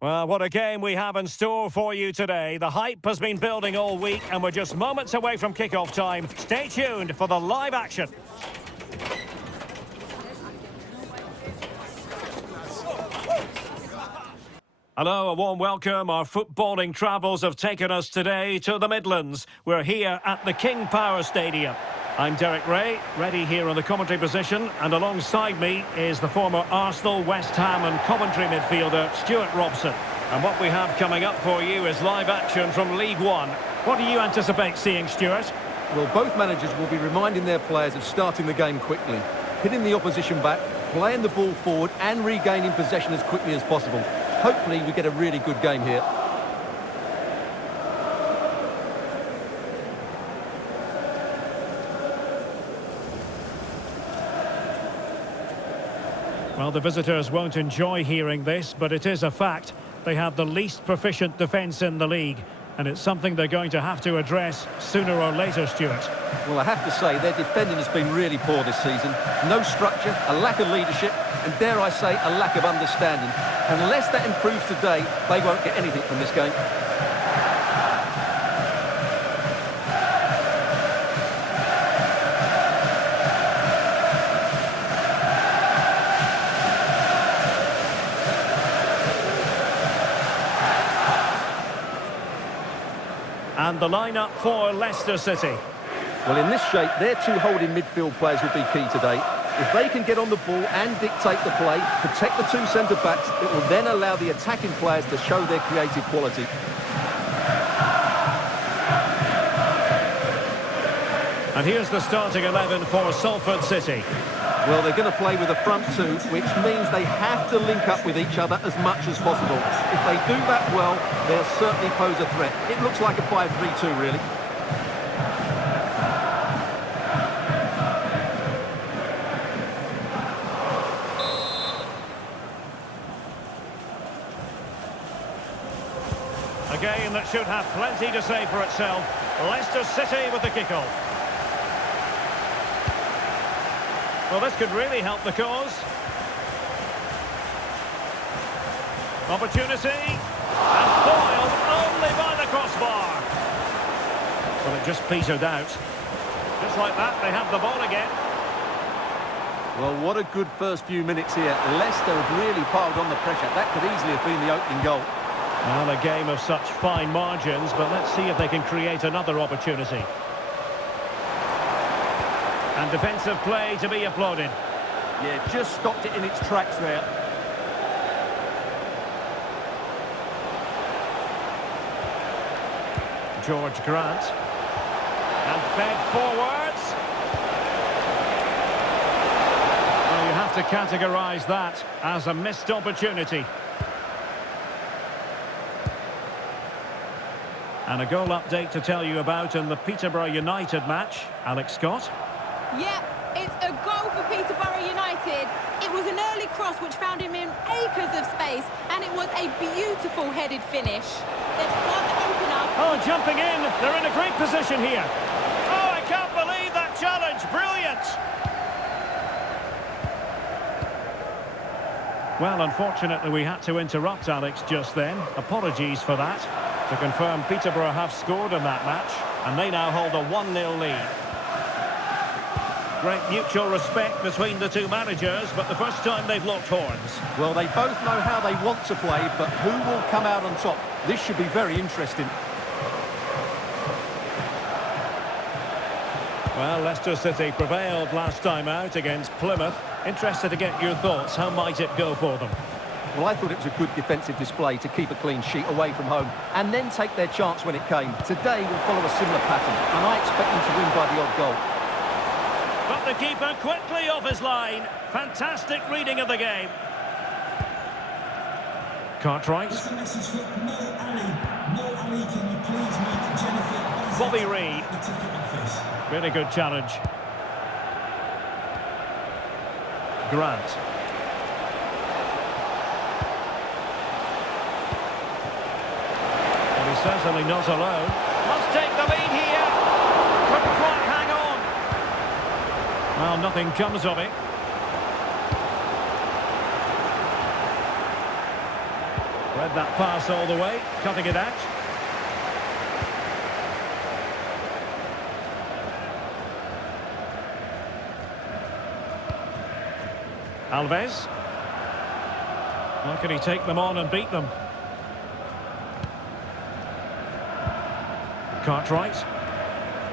Well, what a game we have in store for you today. The hype has been building all week and we're just moments away from kick-off time. Stay tuned for the live action. Hello, a warm welcome. Our footballing travels have taken us today to the Midlands. We're here at the King Power Stadium. I'm Derek Ray, ready here on the commentary position, and alongside me is the former Arsenal, West Ham and Coventry midfielder Stuart Robson. And what we have coming up for you is live action from League One. What do you anticipate seeing, Stuart? Well, both managers will be reminding their players of starting the game quickly, hitting the opposition back, playing the ball forward and regaining possession as quickly as possible. Hopefully we get a really good game here. Well, the visitors won't enjoy hearing this, but it is a fact. They have the least proficient defence in the league, and it's something they're going to have to address sooner or later, Stuart. Well, I have to say, their defending has been really poor this season. No structure, a lack of leadership, and dare I say, a lack of understanding. Unless that improves today, they won't get anything from this game. And the lineup for Leicester City. Well, in this shape, their two holding midfield players will be key today. If they can get on the ball and dictate the play, protect the two centre-backs, it will then allow the attacking players to show their creative quality. And here's the starting 11 for Salford City. Well, they're going to play with a front two, which means they have to link up with each other as much as possible. If they do that well, they'll certainly pose a threat. It looks like a 5-3-2, really. A game that should have plenty to say for itself. Leicester City with the kickoff. Well, this could really help the cause. Opportunity. And foiled only by the crossbar. Well, it just petered out. Just like that, they have the ball again. Well, what a good first few minutes here. Leicester have really piled on the pressure. That could easily have been the opening goal. Well, a game of such fine margins, but let's see if they can create another opportunity. And defensive play to be applauded. Yeah, just stopped it in its tracks there. George Grant. And fed forwards. Well, you have to categorise that as a missed opportunity. And a goal update to tell you about in the Peterborough United match. Alex Scott. Yep, it's a goal for Peterborough United. It was an early cross which found him in acres of space, and it was a beautiful headed finish. They've scored the opener. Oh, jumping in. They're in a great position here. Oh, I can't believe that challenge. Brilliant. Well, unfortunately, we had to interrupt Alex just then. Apologies for that. To confirm, Peterborough have scored in that match, and they now hold a 1-0 lead. Great mutual respect between the two managers, but the first time they've locked horns. Well, they both know how they want to play, but who will come out on top? This should be very interesting. Well, Leicester City prevailed last time out against Plymouth. Interested to get your thoughts. How might it go for them? Well, I thought it was a good defensive display to keep a clean sheet away from home and then take their chance when it came. Today will follow a similar pattern, and I expect them to win by the odd goal. But the keeper quickly off his line. Fantastic reading of the game. Cartwright. Bobby Reid. Really good challenge. Grant. Well, he's certainly not alone. Must take the lead here. Couldn't quite hang on. Well, nothing comes of it. Read that pass all the way, cutting it out. Alves. How can he take them on and beat them? Cartwright.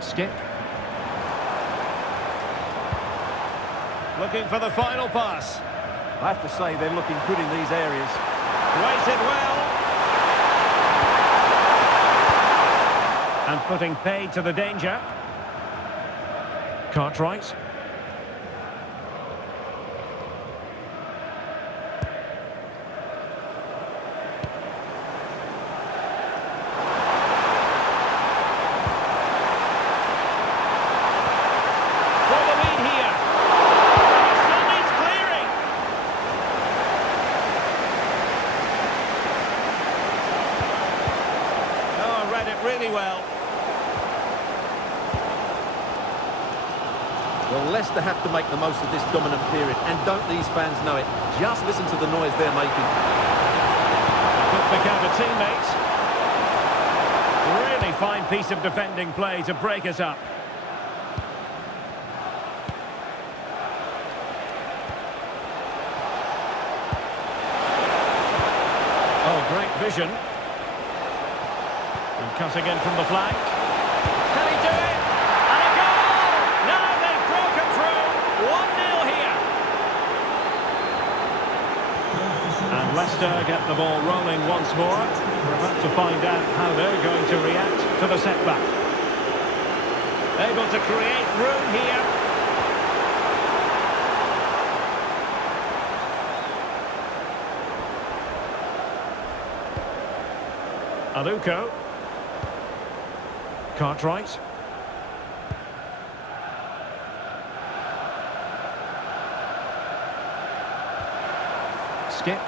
Skip. Looking for the final pass. I have to say they're looking good in these areas. Waited well. And putting paid to the danger. Cartwright. Really well. Well, Leicester have to make the most of this dominant period, and don't these fans know it? Just listen to the noise they're making. Good pick out of teammates. Really fine piece of defending play to break us up. Oh, great vision. And cutting in from the flank. Can he do it? And a goal! Now they've broken through. 1-0 here. And Leicester get the ball rolling once more. We're about to find out how they're going to react to the setback. Able to create room here. Aluko. Cartwright. Skip.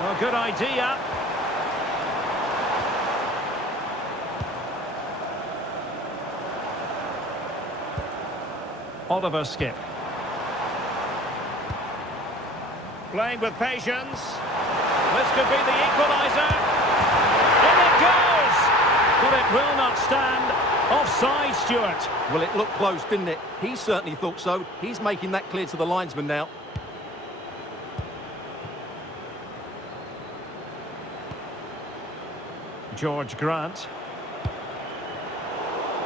Well, good idea. Oliver Skip. Playing with patience. This could be the equaliser. In it goes! But it will not stand. Offside, Stuart. Well, it looked close, didn't it? He certainly thought so. He's making that clear to the linesman now. George Grant.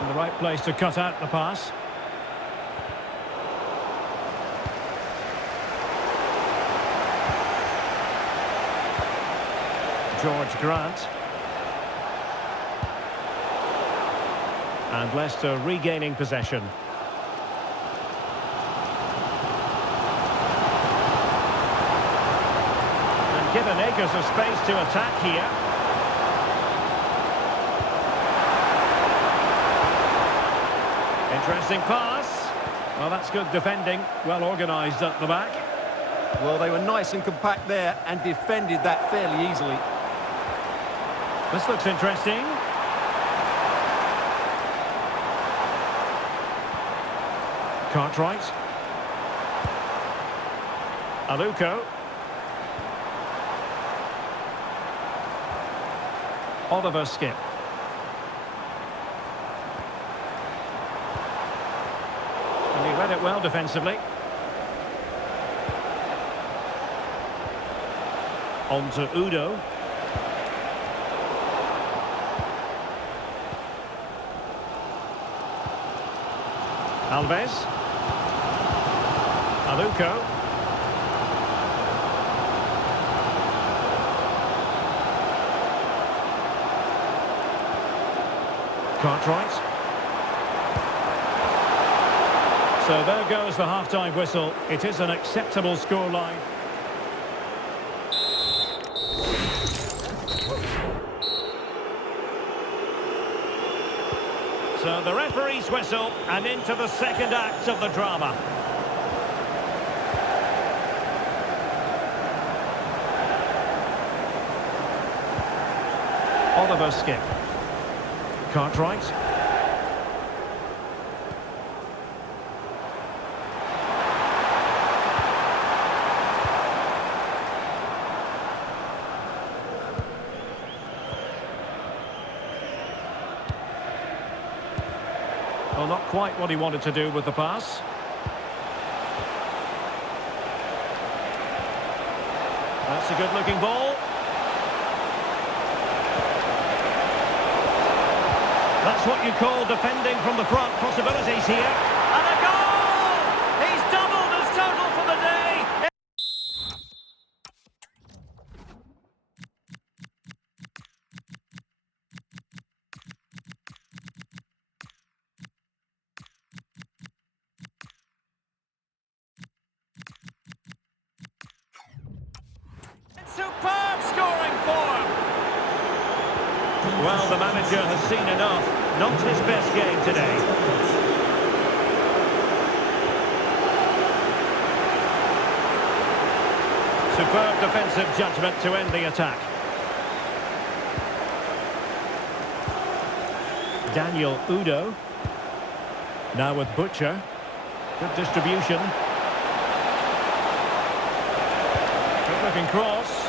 In the right place to cut out the pass. George Grant. And Leicester regaining possession. And given acres of space to attack here. Interesting pass. Well, that's good defending. Well organised at the back. Well, they were nice and compact there and defended that fairly easily. This looks interesting. Cartwright. Aluko. Oliver Skip. And he read it well defensively. On to Udo. Alves. Aluko. Cartwright. So there goes the half-time whistle. It is an acceptable scoreline. So the referee's whistle, and into the second act of the drama. Oliver Skip. Cartwright. Well, not quite what he wanted to do with the pass. That's a good-looking ball. That's what you call defending from the front. Possibilities here. And a goal! He's doubled his total for the day. Superb scoring form. Well, the manager has seen enough. Not his best game today. Superb defensive judgment to end the attack. Daniel Udo. Now with Butcher. Good distribution. Good-looking cross.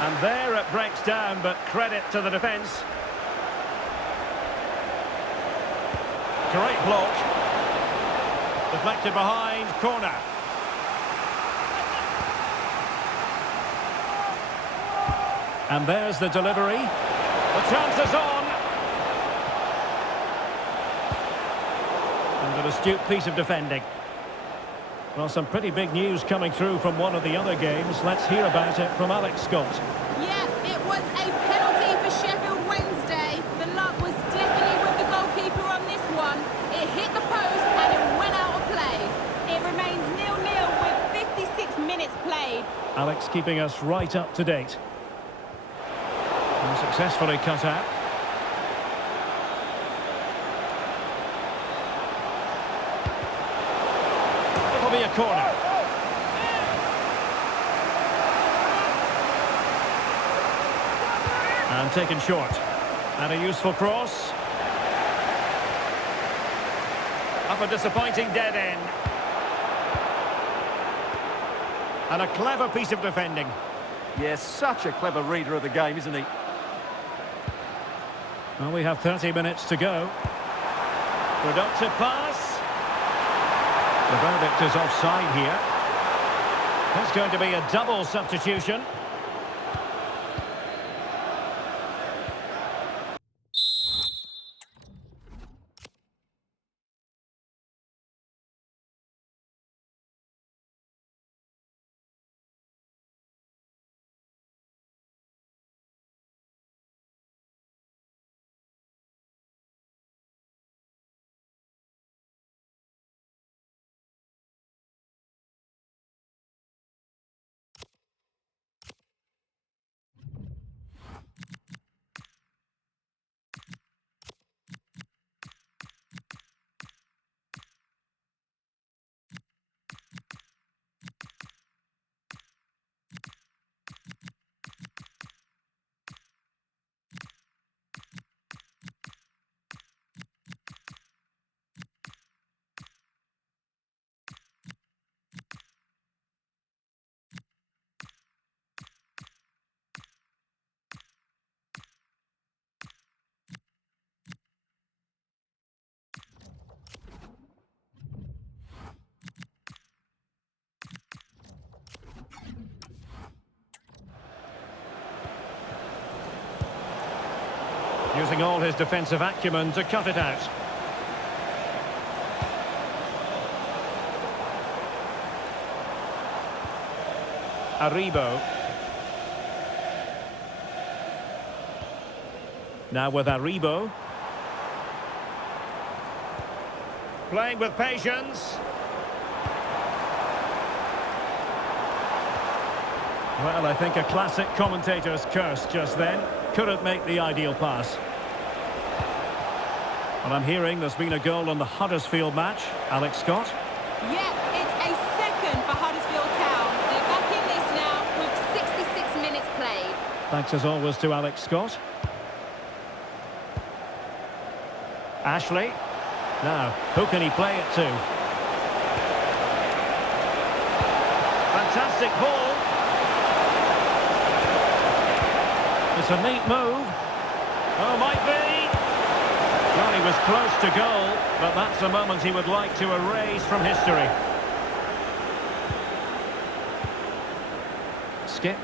And there it breaks down, but credit to the defence. Great block. Deflected behind, corner. And there's the delivery. The chance is on. And an astute piece of defending. Well, some pretty big news coming through from one of the other games. Let's hear about it from Alex Scott. Yeah, it was a penalty for Sheffield Wednesday. The luck was definitely with the goalkeeper on this one. It hit the post and it went out of play. It remains 0-0 with 56 minutes played. Alex keeping us right up to date. And successfully cut out. It'll be a corner. And taken short. And a useful cross. Up a disappointing dead end. And a clever piece of defending. Yes, such a clever reader of the game, isn't he? Well, we have 30 minutes to go. Productive pass. The verdict is offside here. That's going to be a double substitution. Using all his defensive acumen to cut it out. Aribo. Now with Aribo. Playing with patience. Well, I think a classic commentator's curse just then. Couldn't make the ideal pass. Well, I'm hearing there's been a goal on the Huddersfield match. Alex Scott. Yeah, it's a second for Huddersfield Town. They're back in this now with 66 minutes played. Thanks as always to Alex Scott. Ashley. Now, who can he play it to? Fantastic ball. It's a neat move. Oh, might be. Well, he was close to goal, but that's a moment he would like to erase from history. Skip.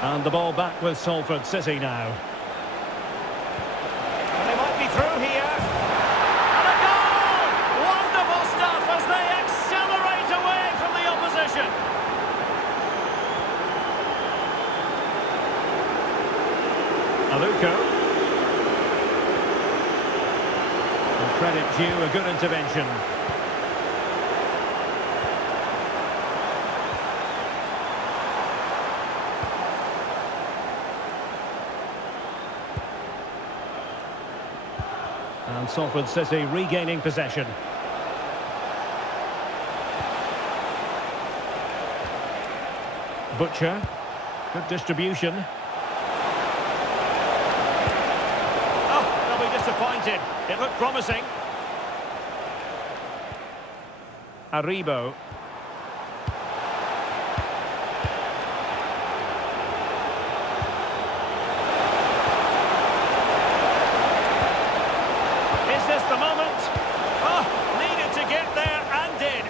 And the ball back with Salford City now. And they might be through here. And a goal! Wonderful stuff as they accelerate away from the opposition. Aluko. And credit due, a good intervention. And Salford City regaining possession. Butcher. Good distribution. Oh, they'll be disappointed. It looked promising. Aribo. The moment. Oh, needed to get there and did.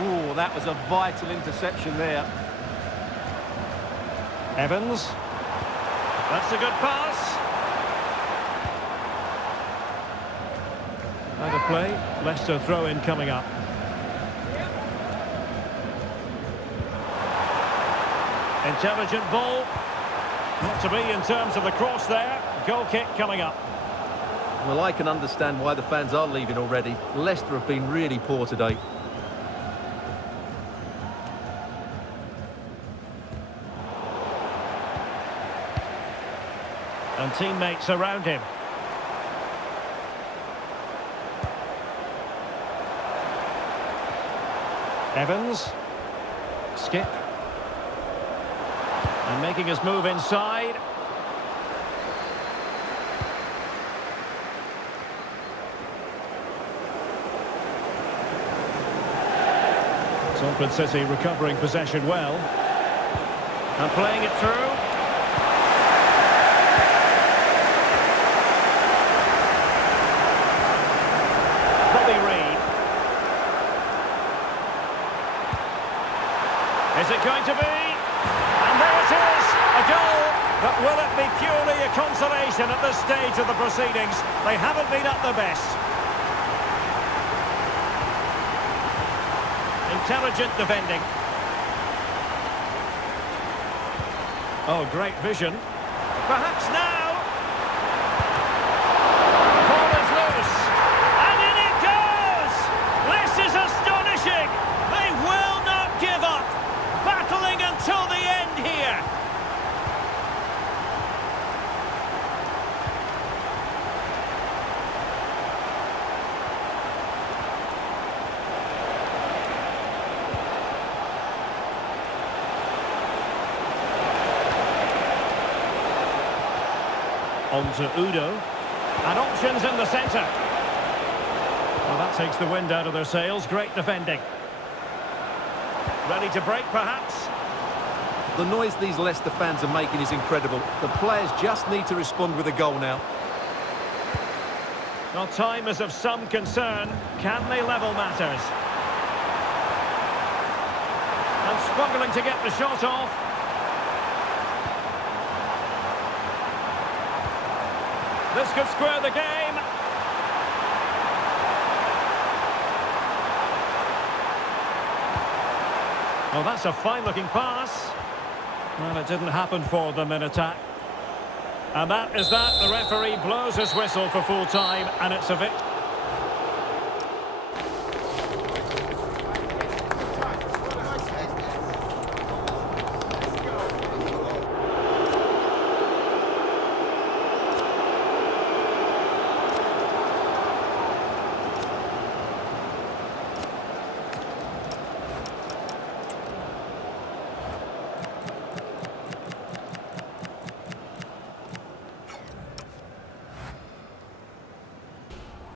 Oh, that was a vital interception there. Evans. That's a good pass. Out of play. Leicester throw-in coming up. Intelligent ball. Not to be in terms of the cross there. Goal kick coming up. Well, I can understand why the fans are leaving already. Leicester have been really poor today. And teammates around him. Evans. Skip. And making his move inside. Salford City recovering possession well. And playing it through. Bobby Reed. Is it going to be? And there it is! A goal! But will it be purely a consolation at this stage of the proceedings? They haven't been at their best. Intelligent defending. Oh, great vision. Perhaps now. Ball is loose. And in it goes! This is astonishing! They will not give up. Battling until the end here. On to Udo. And options in the centre. Well, that takes the wind out of their sails. Great defending. Ready to break, perhaps? The noise these Leicester fans are making is incredible. The players just need to respond with a goal now. Well, time is of some concern. Can they level matters? And struggling to get the shot off. This could square the game. Oh, that's a fine-looking pass. Well, it didn't happen for them in attack. And that is that. The referee blows his whistle for full time, and it's a victory.